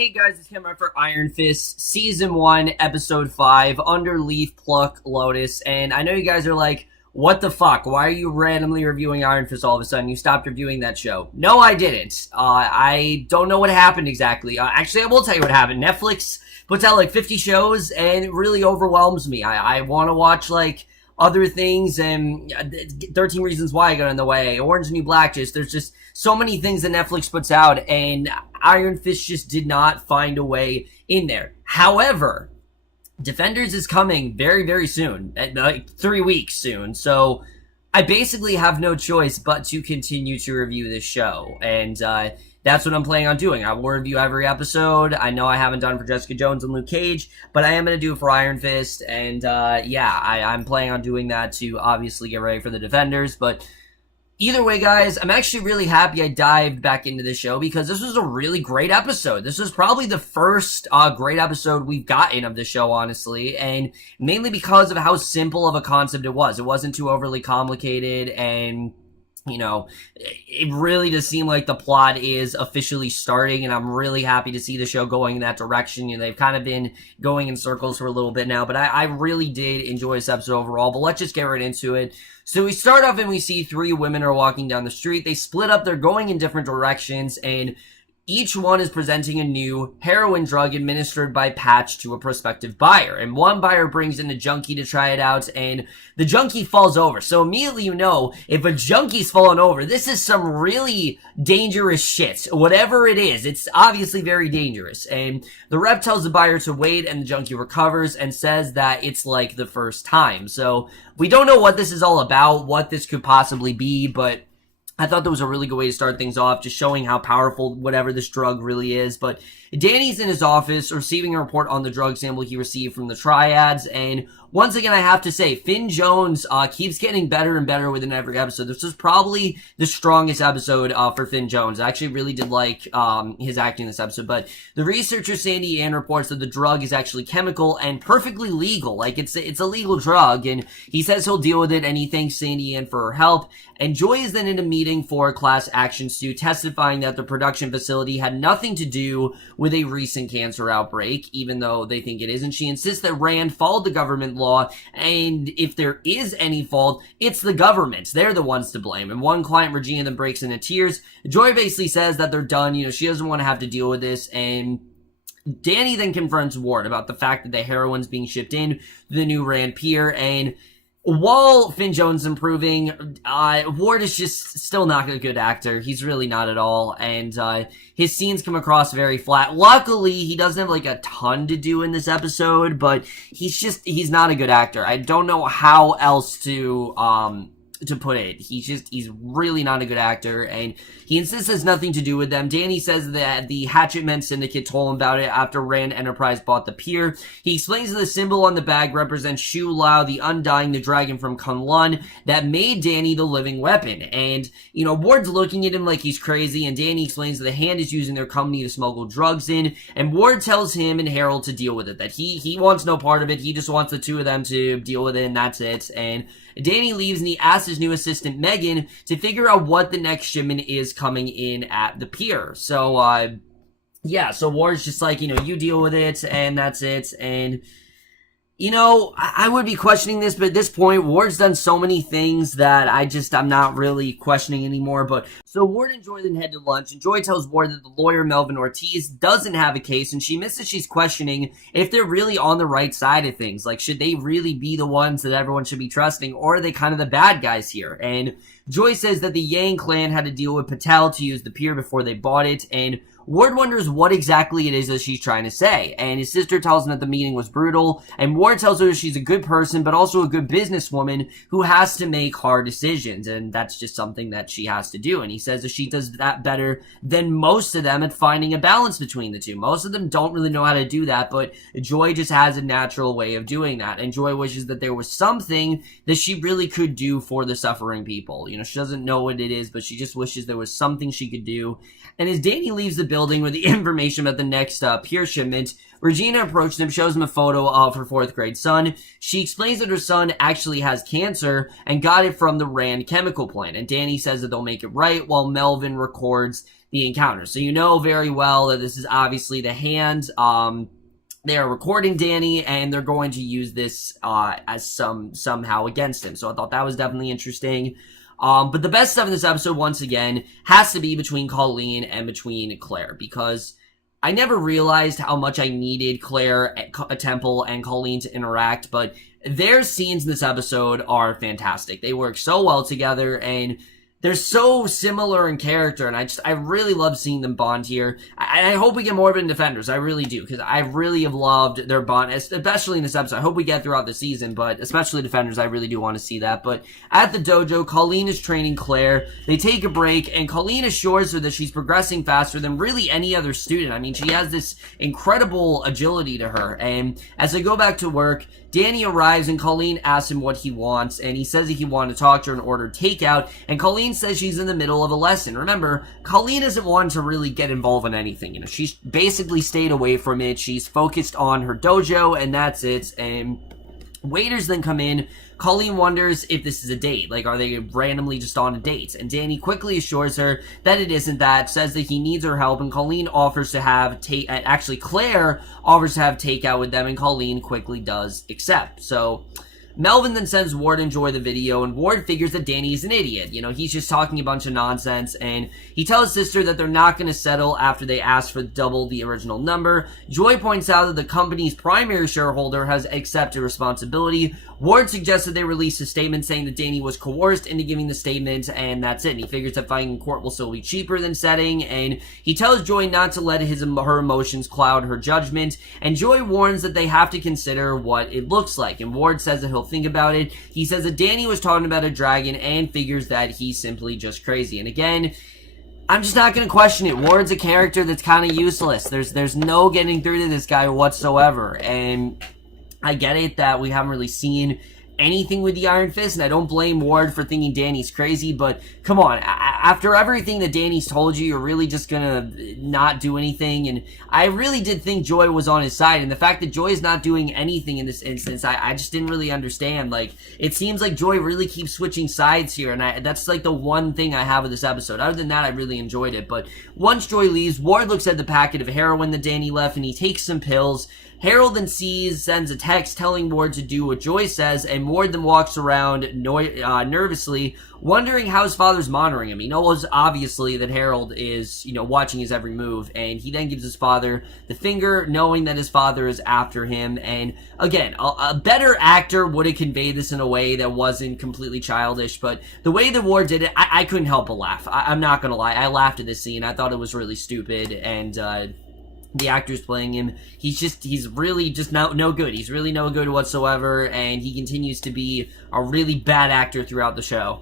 Hey guys, it's Henwick for Iron Fist, Season 1, Episode 5, Underleaf Plock Lotus, and I know you guys are like, what the fuck, why are you randomly reviewing Iron Fist all of a sudden? You stopped reviewing that show. No, I didn't. I don't know what happened exactly. Actually, I will tell you what happened. Netflix puts out like 50 shows, and it really overwhelms me. I want to watch like other things, and 13 Reasons Why got in the way, Orange is the New Black, there's just so many things that Netflix puts out, and Iron Fist just did not find a way in there. However, Defenders is coming very, very soon, like 3 weeks soon, so I basically have no choice but to continue to review this show, and that's what I'm planning on doing. I will review every episode. I know I haven't done for Jessica Jones and Luke Cage, but I am going to do it for Iron Fist, and yeah, I'm planning on doing that to obviously get ready for the Defenders, but either way, guys, I'm actually really happy I dived back into the show because this was a really great episode. This was probably the first great episode we've gotten of the show, honestly, and mainly because of how simple of a concept it was. It wasn't too overly complicated, and you know, it really does seem like the plot is officially starting, and I'm really happy to see the show going in that direction. You know, they've kind of been going in circles for a little bit now, but I really did enjoy this episode overall, but let's just get right into it. So we start off and we see three women are walking down the street. They split up, they're going in different directions, and each one is presenting a new heroin drug administered by patch to a prospective buyer. And one buyer brings in a junkie to try it out, and the junkie falls over. So immediately you know, if a junkie's fallen over, this is some really dangerous shit. Whatever it is, it's obviously very dangerous. And the rep tells the buyer to wait, and the junkie recovers and says that it's like the first time. So we don't know what this is all about, what this could possibly be, but I thought that was a really good way to start things off, just showing how powerful whatever this drug really is. But Danny's in his office receiving a report on the drug sample he received from the triads, and once again, I have to say, Finn Jones keeps getting better and better within every episode. This is probably the strongest episode for Finn Jones. I actually really did like his acting in this episode, but the researcher Sandy Ann reports that the drug is actually chemical and perfectly legal. Like, it's a legal drug, and he says he'll deal with it, and he thanks Sandy Ann for her help. And Joy is then in a meeting for a class action suit, testifying that the production facility had nothing to do with a recent cancer outbreak, even though they think it is, and she insists that Rand followed the government law, and if there is any fault, it's the government. They're the ones to blame. And one client, Regina, then breaks into tears. Joy basically says that they're done, you know, she doesn't want to have to deal with this, and Danny then confronts Ward about the fact that the heroin's being shipped in to the new Rand Pier, and while Finn Jones is improving, Ward is just still not a good actor. He's really not at all, and his scenes come across very flat. Luckily, he doesn't have like a ton to do in this episode, but he's not a good actor. I don't know how else to put it. He's really not a good actor, and he insists it has nothing to do with them. Danny says that the Hatchet Men Syndicate told him about it after Rand Enterprise bought the pier. He explains that the symbol on the bag represents Shu Lao, the Undying, the dragon from Kunlun, that made Danny the living weapon. And, you know, Ward's looking at him like he's crazy, and Danny explains that the Hand is using their company to smuggle drugs in, and Ward tells him and Harold to deal with it, that he wants no part of it. He just wants the two of them to deal with it, and that's it. And Danny leaves, and he asks his new assistant Megan to figure out what the next shipment is coming in at the pier. So yeah, so Ward's just like, you know, you deal with it, and that's it. And you know, I would be questioning this, but at this point, Ward's done so many things that I'm not really questioning anymore. But so Ward and Joy then head to lunch, and Joy tells Ward that the lawyer Melvin Ortiz doesn't have a case, and she misses she's questioning if they're really on the right side of things. Like, should they really be the ones that everyone should be trusting, or are they kind of the bad guys here? And Joy says that the Yang clan had to deal with Patel to use the pier before they bought it, and Ward wonders what exactly it is that she's trying to say, and his sister tells him that the meeting was brutal, and Ward tells her she's a good person, but also a good businesswoman who has to make hard decisions, and that's just something that she has to do, and he says that she does that better than most of them at finding a balance between the two. Most of them don't really know how to do that, but Joy just has a natural way of doing that, and Joy wishes that there was something that she really could do for the suffering people. You know, she doesn't know what it is, but she just wishes there was something she could do. And as Danny leaves the building with the information about the next pier shipment, Regina approaches him, shows him a photo of her 4th grade son. She explains that her son actually has cancer and got it from the Rand chemical plant. And Danny says that they'll make it right while Melvin records the encounter. So you know very well that this is obviously the Hand. They are recording Danny, and they're going to use this as somehow against him. So I thought that was definitely interesting. But the best stuff in this episode, once again, has to be between Colleen and between Claire, because I never realized how much I needed Claire, Temple, and Colleen to interact, but their scenes in this episode are fantastic. They work so well together, and they're so similar in character, and I really love seeing them bond here. I hope we get more of it in Defenders. I really do, because I really have loved their bond, especially in this episode. I hope we get throughout the season, but especially Defenders, I really do want to see that. But at the dojo, Colleen is training Claire. They take a break, and Colleen assures her that she's progressing faster than really any other student. I mean, she has this incredible agility to her, and as they go back to work, Danny arrives, and Colleen asks him what he wants, and he says that he wanted to talk to her and order takeout, and Colleen says she's in the middle of a lesson. Remember, Colleen isn't one to really get involved in anything. You know, she's basically stayed away from it. She's focused on her dojo, and that's it. And waiters then come in. Colleen wonders if this is a date. Like, are they randomly just on a date? And Danny quickly assures her that it isn't that, says that he needs her help, and Colleen offers to have actually, Claire offers to have takeout with them, and Colleen quickly does accept. So Melvin then sends Ward to enjoy the video, and Ward figures that Danny is an idiot. You know, he's just talking a bunch of nonsense, and he tells his sister that they're not going to settle after they ask for double the original number. Joy points out that the company's primary shareholder has accepted responsibility. Ward suggests that they release a statement saying that Danny was coerced into giving the statement, and that's it. And he figures that fighting in court will still be cheaper than setting, and he tells Joy not to let her emotions cloud her judgment, and Joy warns that they have to consider what it looks like, and Ward says that he'll think about it. He says that Danny was talking about a dragon and figures that he's simply just crazy. And again, I'm just not going to question it. Ward's a character that's kind of useless. There's no getting through to this guy whatsoever, and I get it that we haven't really seen anything with the Iron Fist, and I don't blame Ward for thinking Danny's crazy, but come on, after everything that Danny's told you, you're really just gonna not do anything, and I really did think Joy was on his side, and the fact that Joy is not doing anything in this instance, I just didn't really understand. Like, it seems like Joy really keeps switching sides here, and that's like the one thing I have with this episode. Other than that, I really enjoyed it, but once Joy leaves, Ward looks at the packet of heroin that Danny left, and he takes some pills. Harold then sends a text telling Ward to do what Joy says, and Ward then walks around nervously, wondering how his father's monitoring him. He knows, obviously, that Harold is, watching his every move, and he then gives his father the finger, knowing that his father is after him. And again, a better actor would have conveyed this in a way that wasn't completely childish, but the way that Ward did it, I couldn't help but laugh. I'm not gonna lie, I laughed at this scene. I thought it was really stupid, and the actor's playing him, he's really just no good. He's really no good whatsoever, and he continues to be a really bad actor throughout the show.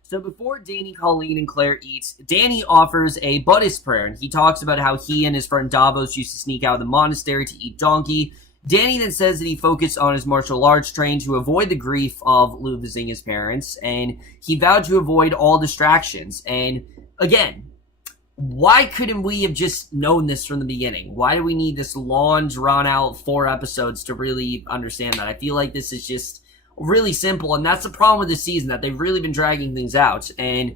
So before Danny, Colleen, and Claire eat, Danny offers a Buddhist prayer, and he talks about how he and his friend Davos used to sneak out of the monastery to eat donkey. Danny then says that he focused on his martial arts training to avoid the grief of losing his parents, and he vowed to avoid all distractions. And again, why couldn't we have just known this from the beginning? Why do we need this long, drawn-out 4 episodes to really understand that? I feel like this is just really simple, and that's the problem with this season, that they've really been dragging things out. And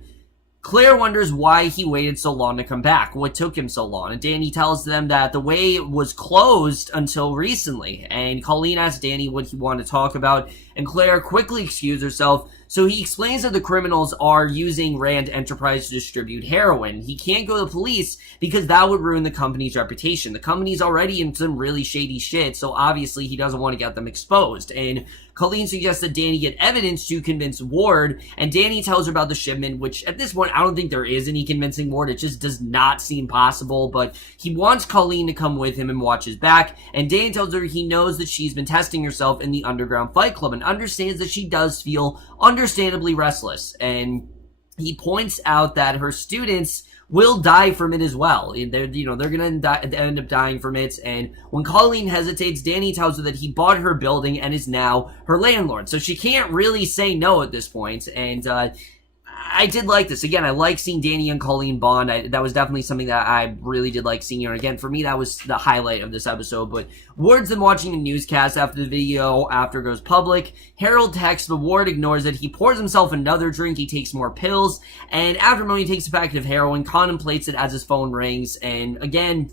Claire wonders why he waited so long to come back, what took him so long, and Danny tells them that the way was closed until recently, and Colleen asks Danny what he wanted to talk about, and Claire quickly excuses herself. So he explains that the criminals are using Rand Enterprise to distribute heroin. He can't go to the police because that would ruin the company's reputation. The company's already in some really shady shit, so obviously he doesn't want to get them exposed. And Colleen suggests that Danny get evidence to convince Ward, and Danny tells her about the shipment, which at this point I don't think there is any convincing Ward. It just does not seem possible, but he wants Colleen to come with him and watch his back, and Danny tells her he knows that she's been testing herself in the underground fight club and understands that she does feel understandably restless, and he points out that her students will die from it as well. They're going to end up dying from it, and when Colleen hesitates, Danny tells her that he bought her building and is now her landlord, so she can't really say no at this point, and I did like this. Again, I like seeing Danny and Colleen bond. That was definitely something that I really did like seeing. And again, for me, that was the highlight of this episode. But Ward's then watching the newscast after the video after it goes public. Harold texts, but Ward ignores it. He pours himself another drink. He takes more pills. And after a moment, he takes a packet of heroin, contemplates it as his phone rings. And again,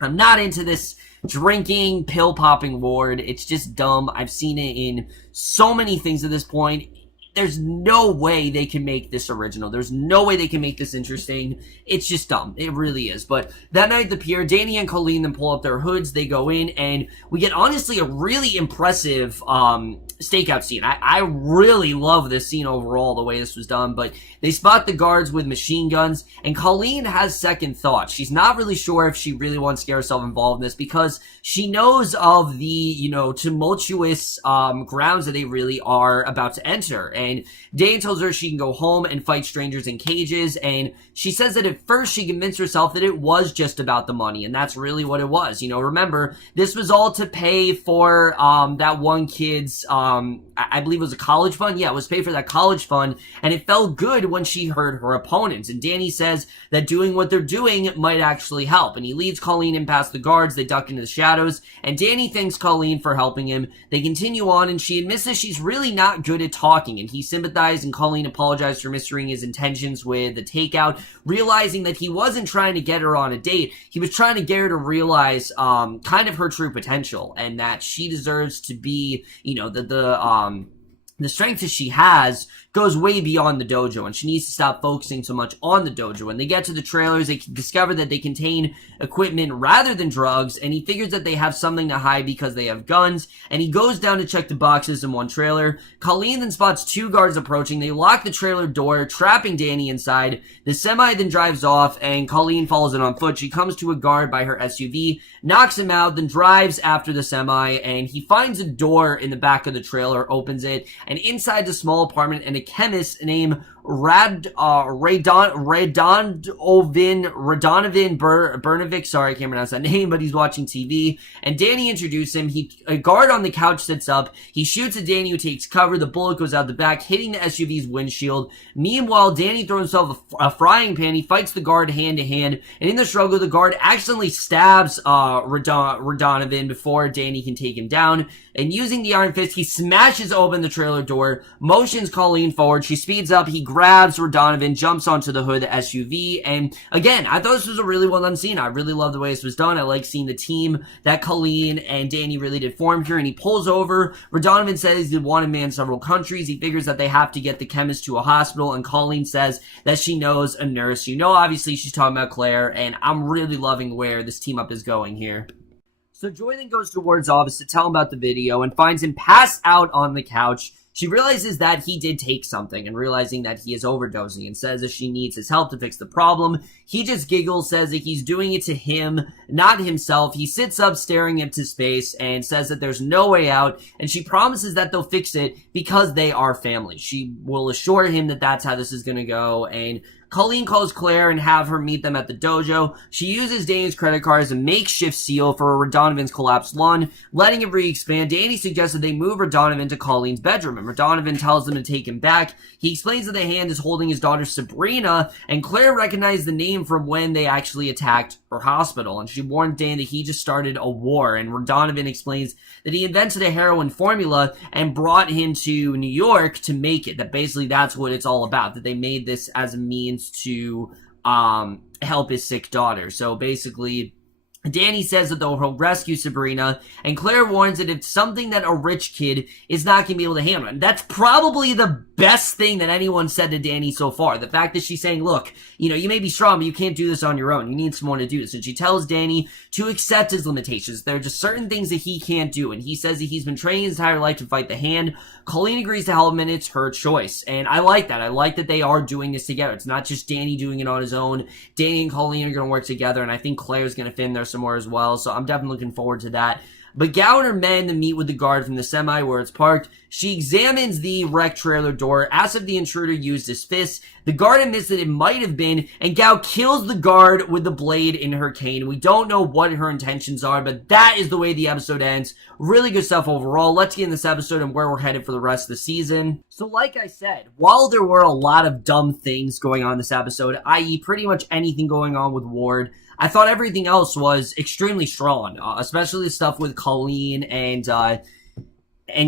I'm not into this drinking, pill popping Ward. It's just dumb. I've seen it in so many things at this point. There's no way they can make this original. There's no way they can make this interesting. It's just dumb. It really is. But that night at the pier, Danny and Colleen then pull up their hoods. They go in, and we get, honestly, a really impressive stakeout scene. I really love this scene overall, the way this was done. But they spot the guards with machine guns, and Colleen has second thoughts. She's not really sure if she really wants to get herself involved in this because she knows of the, tumultuous grounds that they really are about to enter. And Dane tells her she can go home and fight strangers in cages, and she says that at first she convinced herself that it was just about the money, and that's really what it was. Remember, this was all to pay for that one kid's, I believe it was a college fund. Yeah, it was paid for that college fund, and it felt good when she heard her opponents. And Danny says that doing what they're doing might actually help, and he leads Colleen in past the guards. They duck into the shadows, and Danny thanks Colleen for helping him. They continue on, and she admits that she's really not good at talking, and he sympathized, and Colleen apologized for misreading his intentions with the takeout, realizing that he wasn't trying to get her on a date. He was trying to get her to realize kind of her true potential, and that she deserves to be, the strength that she has goes way beyond the dojo, and she needs to stop focusing so much on the dojo. When they get to the trailers, they discover that they contain equipment rather than drugs, and he figures that they have something to hide because they have guns, and he goes down to check the boxes in one trailer. Colleen then spots two guards approaching. They lock the trailer door, trapping Danny inside. The semi then drives off, and Colleen follows it on foot. She comes to a guard by her SUV, knocks him out, then drives after the semi, and he finds a door in the back of the trailer, opens it, and inside the small apartment and a chemist named Radonovan Bernovic, sorry, I can't pronounce that name, but he's watching TV, and Danny introduced him. A guard on the couch sits up, he shoots at Danny, who takes cover. The bullet goes out the back, hitting the SUV's windshield. Meanwhile, Danny throws himself a frying pan. He fights the guard hand to hand, and in the struggle, the guard accidentally stabs Radonovan before Danny can take him down, and using the iron fist, he smashes open the trailer door, motions Colleen forward. She speeds up, he grabs Radonovan, jumps onto the hood of the SUV, and again, I thought this was a really well done scene. I really love the way this was done. I like seeing the team that Colleen and Danny really did form here, and he pulls over. Radonovan says he's wanted man in several countries. He figures that they have to get the chemist to a hospital, and Colleen says that she knows a nurse. Obviously she's talking about Claire, and I'm really loving where this team up is going here. So Joy then goes to Ward's office to tell him about the video and finds him passed out on the couch. She realizes that he did take something, and realizing that he is overdosing, and says that she needs his help to fix the problem. He just giggles, says that he's doing it to him, not himself. He sits up staring into space and says that there's no way out, and she promises that they'll fix it because they are family. She will assure him that that's how this is going to go, and Colleen calls Claire and have her meet them at the dojo. She uses Danny's credit card as a makeshift seal for Radonovan's collapsed lung, letting it re-expand. Danny suggests that they move Radonovan to Colleen's bedroom, and Radonovan tells them to take him back. He explains that the hand is holding his daughter Sabrina, and Claire recognized the name from when they actually attacked her hospital, and she warned Danny that he just started a war, and Radonovan explains that he invented a heroin formula and brought him to New York to make it, that basically that's what it's all about, that they made this as a means to help his sick daughter. So basically, Danny says that he'll rescue Sabrina, and Claire warns that it's something that a rich kid is not going to be able to handle. And that's probably the best thing that anyone said to Danny so far. The fact that she's saying, look, you may be strong, but you can't do this on your own. You need someone to do this. And she tells Danny to accept his limitations. There are just certain things that he can't do. And he says that he's been training his entire life to fight the hand. Colleen agrees to help him, and it's her choice. And I like that. I like that they are doing this together. It's not just Danny doing it on his own. Danny and Colleen are going to work together, and I think Claire's going to fit in there some more as well. So I'm definitely looking forward to that. But Gao and her men meet with the guard from the semi where it's parked. She examines the wrecked trailer door, asks if the intruder used his fist. The guard admits that it might have been, and Gao kills the guard with the blade in her cane. We don't know what her intentions are, but that is the way the episode ends. Really good stuff overall. Let's get in this episode and where we're headed for the rest of the season. So like I said, while there were a lot of dumb things going on in this episode, i.e. pretty much anything going on with Ward, I thought everything else was extremely strong, especially the stuff with Colleen and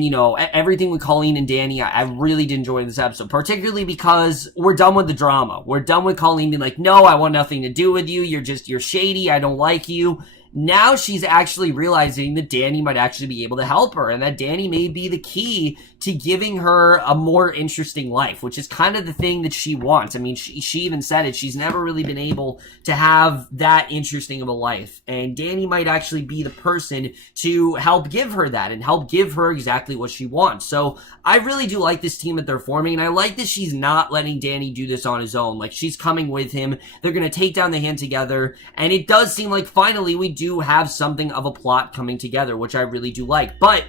you know, everything with Colleen and Danny. I really did enjoy this episode, particularly because we're done with the drama. We're done with Colleen being like, no, I want nothing to do with you. You're shady. I don't like you. Now she's actually realizing that Danny might actually be able to help her, and that Danny may be the key to giving her a more interesting life, which is kind of the thing that she wants. I mean, she even said it. She's never really been able to have that interesting of a life, and Danny might actually be the person to help give her that and help give her exactly what she wants. So I really do like this team that they're forming, and I like that she's not letting Danny do this on his own. Like, she's coming with him. They're going to take down the Hand together, and it does seem like finally we do have something of a plot coming together, which I really do like. But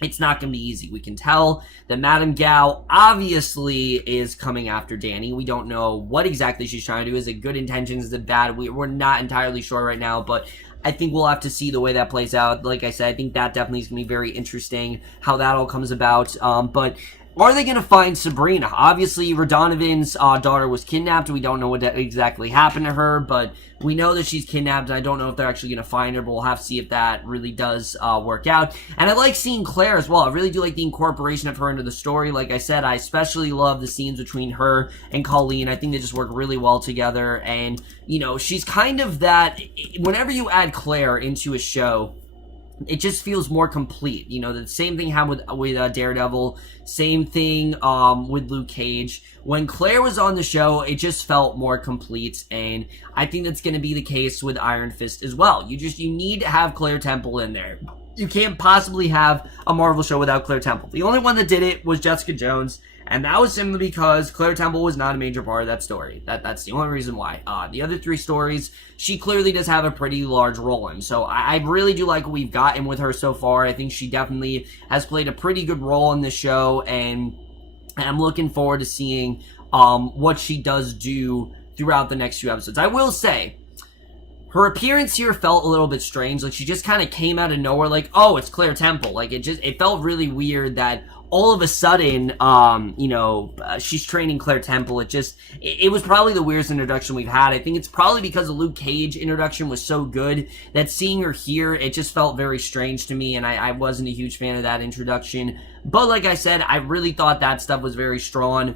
it's not going to be easy. We can tell that Madame Gao obviously is coming after Danny. We don't know what exactly she's trying to do. Is it good intentions? Is it bad? We're not entirely sure right now, but I think we'll have to see the way that plays out. Like I said, I think that definitely is going to be very interesting, how that all comes about. But are they going to find Sabrina? Obviously, Radonovan's daughter was kidnapped. We don't know what exactly happened to her, but we know that she's kidnapped, and I don't know if they're actually going to find her, but we'll have to see if that really does work out. And I like seeing Claire as well. I really do like the incorporation of her into the story. Like I said, I especially love the scenes between her and Colleen. I think they just work really well together, and, you know, she's kind of that, whenever you add Claire into a show, it just feels more complete. You know, the same thing happened with Daredevil, same thing with Luke Cage. When Claire was on the show, it just felt more complete, and I think that's going to be the case with Iron Fist as well. You need to have Claire Temple in there. You can't possibly have a Marvel show without Claire Temple. The only one that did it was Jessica Jones, and that was simply because Claire Temple was not a major part of that story. That's the only reason why. The other three stories, she clearly does have a pretty large role in. So I really do like what we've gotten with her so far. I think she definitely has played a pretty good role in the show, and I'm looking forward to seeing what she does do throughout the next few episodes. I will say, her appearance here felt a little bit strange. Like, she just kind of came out of nowhere, like, oh, it's Claire Temple. Like, it felt really weird that all of a sudden, you know, she's training Claire Temple. It was probably the weirdest introduction we've had. I think it's probably because the Luke Cage introduction was so good that seeing her here, it just felt very strange to me, and I wasn't a huge fan of that introduction. But like I said, I really thought that stuff was very strong.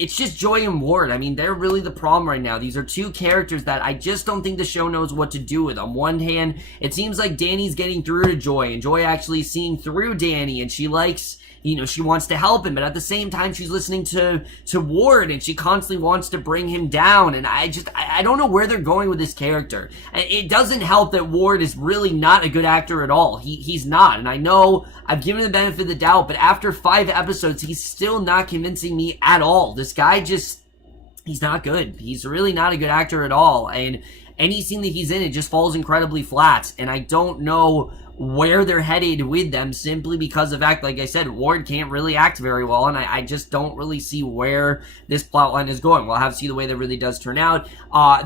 It's just Joy and Ward. I mean, they're really the problem right now. These are two characters that I just don't think the show knows what to do with. On one hand, it seems like Danny's getting through to Joy, and Joy actually seeing through Danny, and she likes, you know, she wants to help him, but at the same time, she's listening to Ward, and she constantly wants to bring him down, and I don't know where they're going with this character. It doesn't help that Ward is really not a good actor at all. He's not, and I know I've given him the benefit of the doubt, but after 5 episodes, he's still not convincing me at all. This guy he's not good. He's really not a good actor at all, and any scene that he's in, it just falls incredibly flat, and I don't know where they're headed with them, simply because of the fact, like I said, Ward can't really act very well, and I just don't really see where this plotline is going. We'll have to see the way that really does turn out.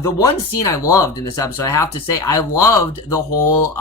The one scene I loved in this episode, I have to say, I loved the whole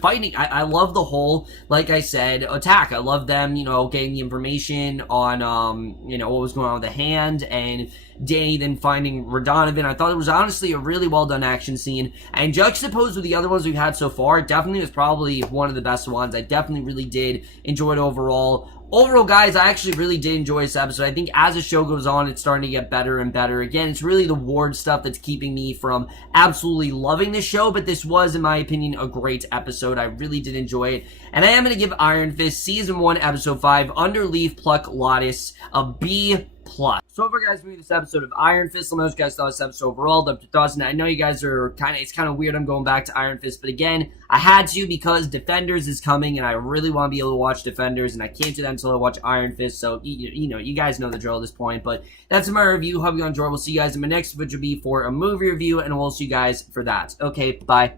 fighting. I love the whole, like I said, attack. I love them, you know, getting the information on, you know, what was going on with the Hand, and Danny then finding Radonovan. I thought it was honestly a really well done action scene, and juxtaposed with the other ones we've had so far, it definitely was probably one of the best ones. I definitely really did enjoy it overall. Overall, guys, I actually really did enjoy this episode. I think as the show goes on, it's starting to get better and better. Again, it's really the Ward stuff that's keeping me from absolutely loving this show, but this was, in my opinion, a great episode. I really did enjoy it, and I am going to give Iron Fist Season 1, Episode 5, Underleaf Pluck Lotus, a B+. So over, guys, for this episode of Iron Fist. Let me know what you guys thought of this episode overall. Up to Dawson. I know you guys are it's kind of weird I'm going back to Iron Fist, but again, I had to because Defenders is coming, and I really want to be able to watch Defenders, and I can't do that until I watch Iron Fist, so, you know, you guys know the drill at this point, but that's my review. Hope you enjoyed. We'll see you guys in my next video for a movie review, and we'll see you guys for that. Okay, bye.